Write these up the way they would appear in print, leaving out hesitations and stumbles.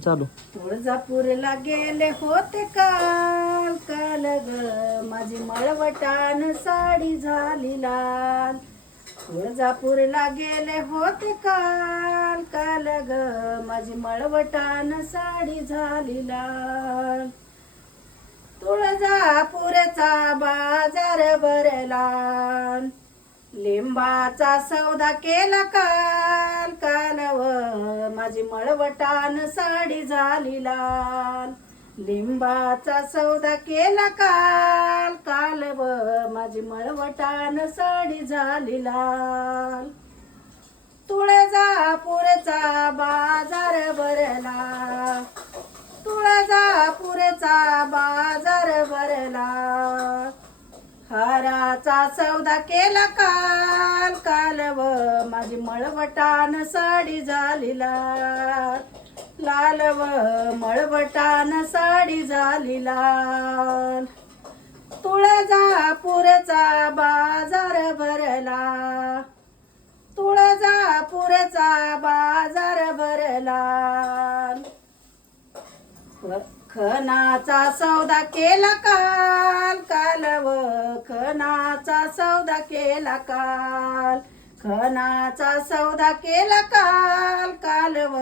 चालू. तुळजापूरला गेले होते काल काल ग माझी मळवटान साडी झाली लाल. तुळजापूरला गेले होते काल काल ग माझी मळवटान साडी झाली लाल. तुळजापूरचा बाजार भरला, लिंबाचा सौदा केला काल काल व माझी मळवटान साडी झाली लाल. लिंबाचा सौदा केला काल काल व माझी मळवटान साडी झाली लाल. तुळजापूरचा बाजार भरला, तुळजापूरचा बाजार भरला. हाराचा सौदा केला काल काल व माझी मळवटान साडी झाली लाल. लाल व मळवटान साडी झाली लाल. तुळजापूरचा बाजार भरला, तुळजापूरचा बाजार भरला. खणाचा सौदा केला काल काल व खणाचा सौदा केला काल. खणाचा सौदा केला काल काल व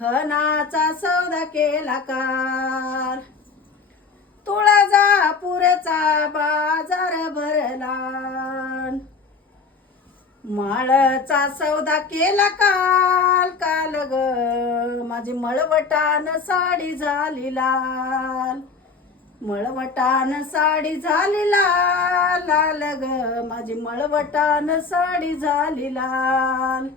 खणाचा सौदा केला काल. तुळजापूरचा बाजार भरला, माळचा सौदा केला काल काल ग माझी मळवटान साडी झाली लाल. मळवटान साडी झाली लाल लाल ग माझी मळवटान साडी झाली लाल.